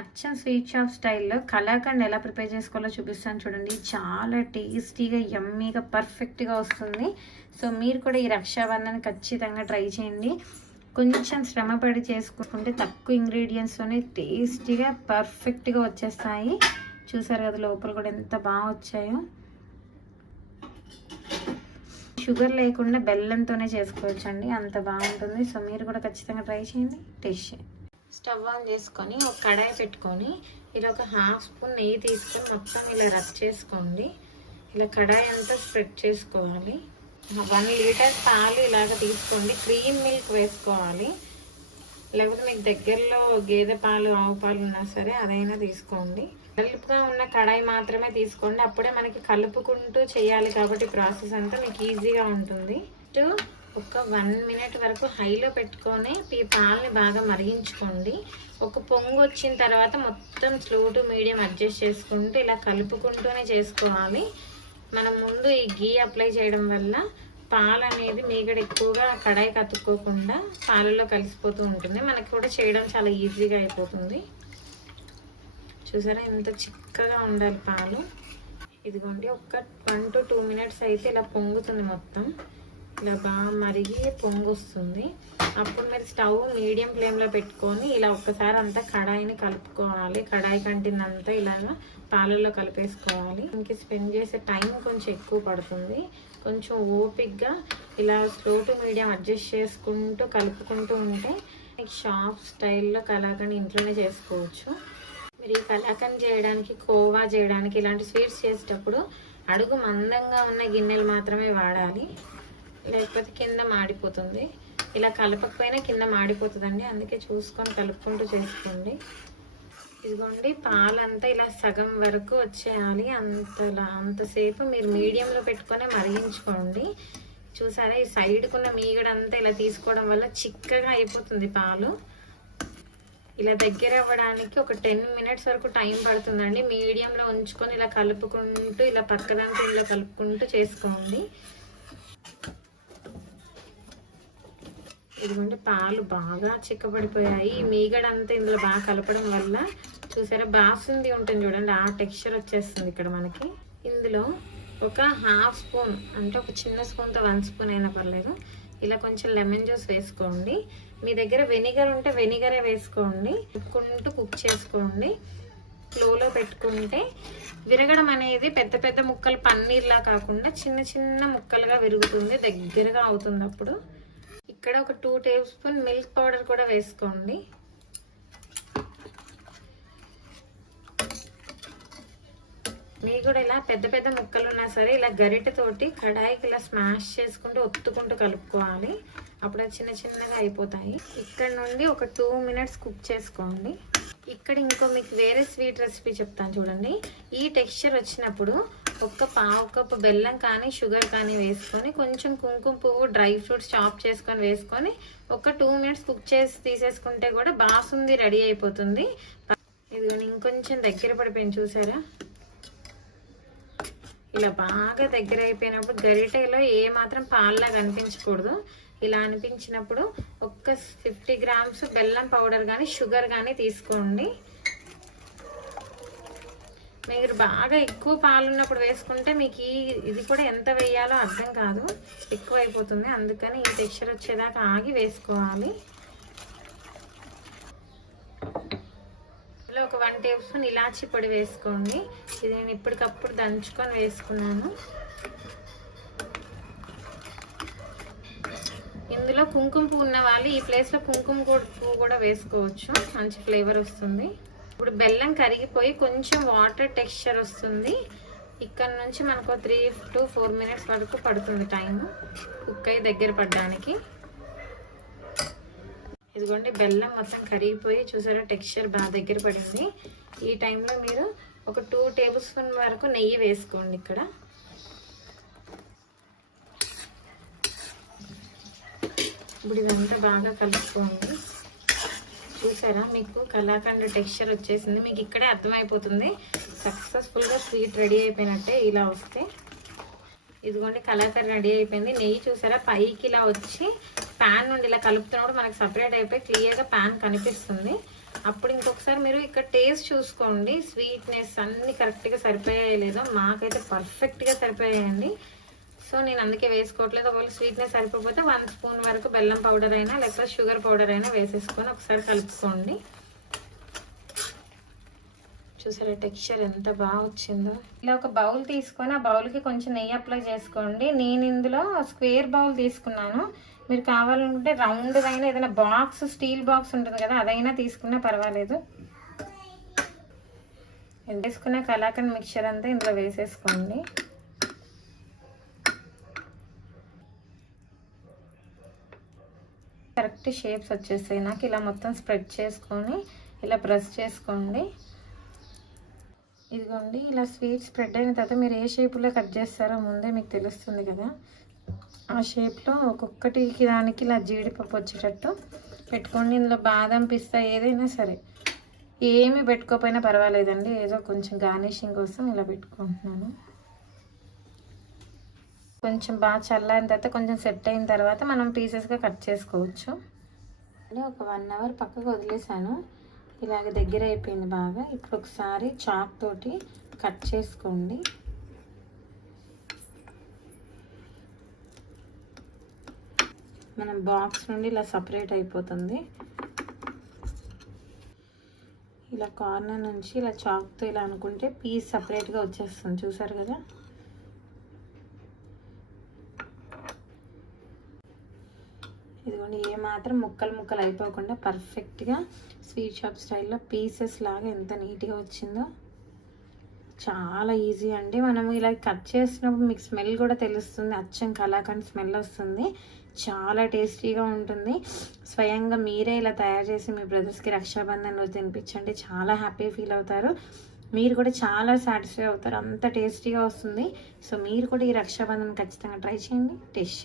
అచ్చం sweet shop స్టైల్లో కలాకండ్ ఎలా ప్రిపేర్ చేసుకోవాలో చూపిస్తాను చూడండి. చాలా టేస్టీగా యమ్మీగా పర్ఫెక్ట్గా వస్తుంది. సో మీరు కూడా ఈ రక్షాబంధన్ ఖచ్చితంగా ట్రై చేయండి. కొంచెం శ్రమపడి చేసుకుంటే తక్కువ ఇంగ్రీడియంట్స్తోనే టేస్టీగా పర్ఫెక్ట్గా వచ్చేస్తాయి. చూసారు కదా లోపల కూడా ఎంత బాగా వచ్చాయో. షుగర్ లేకుండా బెల్లంతోనే చేసుకోవచ్చండి, అంత బాగుంటుంది. సో మీరు కూడా ఖచ్చితంగా ట్రై చేయండి, టేస్ట్ చేయండి. స్టవ్ ఆన్ చేసుకొని ఒక కడాయి పెట్టుకొని ఇలా ఒక హాఫ్ స్పూన్ నెయ్యి తీసుకొని మొత్తం ఇలా రబ్ చేసుకోండి. ఇలా కడాయి అంతా స్ప్రెడ్ చేసుకోవాలి. 1 లీటర్ పాలు ఇలాగ తీసుకోండి. క్రీమ్ మిల్క్ వేసుకోవాలి, లేకపోతే మీకు దగ్గరలో గేదె పాలు ఆవు పాలు ఉన్నా సరే అదైనా తీసుకోండి. కలుపుగా ఉన్న కడాయి మాత్రమే తీసుకోండి, అప్పుడే మనకి కలుపుకుంటూ చేయాలి కాబట్టి ప్రాసెస్ అంతా మీకు ఈజీగా ఉంటుంది. ఒక 1 మినిట్ వరకు హైలో పెట్టుకొని ఈ పాలని బాగా మరిగించుకోండి. ఒక పొంగు వచ్చిన తర్వాత మొత్తం స్లో టు మీడియం అడ్జస్ట్ చేసుకుంటూ ఇలా కలుపుకుంటూనే చేసుకోవాలి. మనం ముందు ఈ గీ అప్లై చేయడం వల్ల పాలు అనేది మీగడ ఎక్కువగా కడాయికి అతుక్కోకుండా పాలలో కలిసిపోతూ ఉంటుంది. మనకి కూడా చేయడం చాలా ఈజీగా అయిపోతుంది. చూసారా ఎంత చిక్కగా ఉండాలి పాలు. ఇదిగోండి ఒక 1 to 2 మినిట్స్ అయితే ఇలా పొంగుతుంది, మొత్తం ఇలా బాగా మరిగి పొంగు వస్తుంది. అప్పుడు మీరు స్టవ్ మీడియం ఫ్లేమ్లో పెట్టుకొని ఇలా ఒక్కసారి అంతా కడాయిని కలుపుకోవాలి. కడాయి కంటినంతా ఇలాగా పాలల్లో కలిపేసుకోవాలి. ఇంక స్పెండ్ చేసే టైం కొంచెం ఎక్కువ పడుతుంది. కొంచెం ఓపిక్గా ఇలా స్లో టు మీడియం అడ్జస్ట్ చేసుకుంటూ కలుపుకుంటూ ఉంటే మీకు షాప్ స్టైల్లో కలాకండ్ ఇంట్లోనే చేసుకోవచ్చు. మీరు ఈ కలాకండ్ చేయడానికి, కోవా చేయడానికి, ఇలాంటి స్వీట్స్ చేసేటప్పుడు అడుగు మందంగా ఉన్న గిన్నెలు మాత్రమే వాడాలి, లేకపోతే కింద మాడిపోతుంది. ఇలా కలపకపోయినా కింద మాడిపోతుందండి, అందుకే చూసుకొని కలుపుకుంటూ చేసుకోండి. ఇదిగోండి పాలంతా ఇలా సగం వరకు వచ్చేయాలి. అంతసేపు మీరు మీడియంలో పెట్టుకొని మరిగించుకోండి. చూసారా ఈ సైడ్కున్న మీగడంతా ఇలా తీసుకోవడం వల్ల చిక్కగా అయిపోతుంది పాలు. ఇలా దగ్గర అవ్వడానికి ఒక 10 మినిట్స్ వరకు టైం పడుతుందండి. మీడియంలో ఉంచుకొని ఇలా కలుపుకుంటూ ఇలా పక్కదానికి ఇలా కలుపుకుంటూ చేసుకోండి. ఇదిగోండి పాలు బాగా చిక్కబడిపోయాయి. ఈ మీగడంతా ఇందులో బాగా కలపడం వల్ల చూసారా బాసుంది ఉంటుంది చూడండి, ఆ టెక్స్చర్ వచ్చేస్తుంది ఇక్కడ మనకి. ఇందులో ఒక హాఫ్ స్పూన్ అంటే ఒక చిన్న స్పూన్తో 1 స్పూన్ అయినా పర్లేదు ఇలా కొంచెం లెమన్ జ్యూస్ వేసుకోండి. మీ దగ్గర వెనిగర్ ఉంటే వెనిగరే వేసుకోండి. పెట్టుకుంటూ కుక్ చేసుకోండి. స్లోలో పెట్టుకుంటే విరగడం అనేది పెద్ద పెద్ద ముక్కలు పన్నీర్లా కాకుండా చిన్న చిన్న ముక్కలుగా విరుగుతుంది, దగ్గరగా అవుతుంది. అప్పుడు ఇక్కడ ఒక 2 టేబుల్ స్పూన్ మిల్క్ పౌడర్ కూడా వేసుకోండి. మీకు కూడా ఇలా పెద్ద పెద్ద ముక్కలు ఉన్నా సరే ఇలా గరిటెతోటి కడాయికి ఇలా స్మాష్ చేసుకుంటూ ఒత్తుకుంటూ కలుపుకోవాలి. అప్పుడు అది చిన్న చిన్నగా అయిపోతాయి. ఇక్కడ నుండి ఒక 2 మినిట్స్ కుక్ చేసుకోండి. ఇక్కడ ఇంకో మీకు వేరే స్వీట్ రెసిపీ చెప్తాను చూడండి. ఈ టెక్స్చర్ వచ్చినప్పుడు ఒక పావు కప్పు బెల్లం కానీ షుగర్ కానీ వేసుకొని కొంచెం కుంకుమ పువ్వు డ్రై ఫ్రూట్స్ చాప్ చేసుకొని వేసుకొని ఒక 2 మినిట్స్ కుక్ చేసి తీసేసుకుంటే కూడా బాసుంది రెడీ అయిపోతుంది. ఇది ఇంకొంచెం దగ్గర పడిపోయింది చూసారా. ఇలా బాగా దగ్గర అయిపోయినప్పుడు గరిటెలో ఏ మాత్రం పాల్లా కనిపించకూడదు. ఇలా అనిపించినప్పుడు ఒక 50 గ్రామ్స్ బెల్లం పౌడర్ కానీ షుగర్ కానీ తీసుకోండి. మీరు బాగా ఎక్కువ పాలు ఉన్నప్పుడు వేసుకుంటే మీకు ఇది కూడా ఎంత వేయాలో అర్థం కాదు, ఎక్కువ అయిపోతుంది. అందుకని ఈ టెక్స్చర్ వచ్చేదాకా ఆగి వేసుకోవాలి. ఒక 1 టేబుల్ స్పూన్ ఇలాచీ పొడి వేసుకోండి. ఇది నేను ఇప్పటికప్పుడు దంచుకొని వేసుకున్నాను. ఇందులో కుంకుమ పువ్వు ఉన్న వాళ్ళు ఈ ప్లేస్లో కుంకుమ పువ్వు కూడా వేసుకోవచ్చు, మంచి ఫ్లేవర్ వస్తుంది. ఇప్పుడు బెల్లం కరిగిపోయి కొంచెం వాటర్ టెక్స్చర్ వస్తుంది. ఇక్కడ నుంచి మనకు 3 to 4 మినిట్స్ వరకు పడుతుంది టైము కుక్ అయ్యి దగ్గర పడడానికి. ఇదిగోండి బెల్లం మొత్తం కరిగిపోయి చూసారా టెక్స్చర్ బాగా దగ్గర పడింది. ఈ టైంలో మీరు ఒక 2 టేబుల్ స్పూన్ వరకు నెయ్యి వేసుకోండి. ఇక్కడ ఇప్పుడు ఇదంతా బాగా కలుపుకోండి. చూసారా మీకు కలాకండ్ టెక్స్చర్ వచ్చేసింది. మీకు ఇక్కడే అర్థమైపోతుంది సక్సెస్ఫుల్గా స్వీట్ రెడీ అయిపోయినట్టే. ఇలా వస్తే ఇదిగోండి కలాకండ్ రెడీ అయిపోయింది. నెయ్యి చూసారా పైకి ఇలా వచ్చి ప్యాన్ నుండి ఇలా కలుపుతున్నప్పుడు మనకి సపరేట్ అయిపోయి క్లియర్గా ప్యాన్ కనిపిస్తుంది. అప్పుడు ఇంకొకసారి మీరు ఇక్కడ టేస్ట్ చూసుకోండి, స్వీట్నెస్ అన్నీ కరెక్ట్గా సరిపోయాయి లేదో. మాకైతే పర్ఫెక్ట్గా సరిపోయాయండి. సో నేను అందుకే వేసుకోవట్లేదు. ఒకవేళ స్వీట్నెస్ సరిపోతే 1 స్పూన్ వరకు బెల్లం పౌడర్ అయినా లేకపోతే షుగర్ పౌడర్ అయినా వేసేసుకొని ఒకసారి కలుపుకోండి. చూసారా టెక్స్చర్ ఎంత బాగా వచ్చిందో. ఇలా ఒక బౌల్ తీసుకొని ఆ బౌల్కి కొంచెం నెయ్యి అప్లై చేసుకోండి. నేను ఇందులో స్క్వేర్ బౌల్ తీసుకున్నాను. మీరు కావాలనుకుంటే రౌండ్ అయినా ఏదైనా బాక్స్, స్టీల్ బాక్స్ ఉంటుంది కదా, అదైనా తీసుకున్నా పర్వాలేదు. వేసుకున్న కలాకండ్ మిక్చర్ అంతా ఇందులో వేసేసుకోండి. కరెక్ట్ షేప్స్ వచ్చేస్తాయి నాకు. ఇలా మొత్తం స్ప్రెడ్ చేసుకొని ఇలా ప్రెస్ చేసుకోండి. ఇదిగోండి ఇలా స్వీట్ స్ప్రెడ్ అయిన తర్వాత మీరు ఏ షేప్లో కట్ చేస్తారో ముందే మీకు తెలుస్తుంది కదా. ఆ షేప్లో ఒక్కొక్కటికి దానికి ఇలా జీడిపప్పు వచ్చేటట్టు పెట్టుకోండి. ఇందులో బాదం, పిస్తా ఏదైనా సరే ఏమీ పెట్టుకోకపోయినా పర్వాలేదండి. ఏదో కొంచెం గార్నిషింగ్ కోసం ఇలా పెట్టుకుంటున్నాను. కొంచెం బాగా చల్లారిన తర్వాత కొంచెం సెట్ అయిన తర్వాత మనం పీసెస్గా కట్ చేసుకోవచ్చు. ఒక 1 అవర్ పక్కకు వదిలేసాను. ఇలాగ దగ్గర అయిపోయింది బాగా. ఇప్పుడు ఒకసారి చాక్ తోటి కట్ చేసుకోండి. మనం బాక్స్ నుండి ఇలా సపరేట్ అయిపోతుంది. ఇలా కార్నర్ నుంచి ఇలా చాక్తో ఇలా అనుకుంటే పీస్ సపరేట్గా వచ్చేస్తుంది. చూసారు కదా. ఇదిగోండి ఏమాత్రం ముక్కలు అయిపోకుండా పర్ఫెక్ట్గా స్వీట్ షాప్ స్టైల్లో పీసెస్ లాగా ఎంత నీట్గా వచ్చిందో. చాలా ఈజీ అండి. మనం ఇలా కట్ చేసినప్పుడు మీకు స్మెల్ కూడా తెలుస్తుంది. అచ్చం కలాకండ్ స్మెల్ వస్తుంది. చాలా టేస్టీగా ఉంటుంది. స్వయంగా మీరే ఇలా తయారు చేసి మీ బ్రదర్స్కి రక్షాబంధన్ రోజు తినిపించండి. చాలా హ్యాపీ ఫీల్ అవుతారు. మీరు కూడా చాలా సాటిస్ఫై అవుతారు. అంత టేస్టీగా వస్తుంది. సో మీరు కూడా ఈ రక్షాబంధన్ ఖచ్చితంగా ట్రై చేయండి. టేస్ట్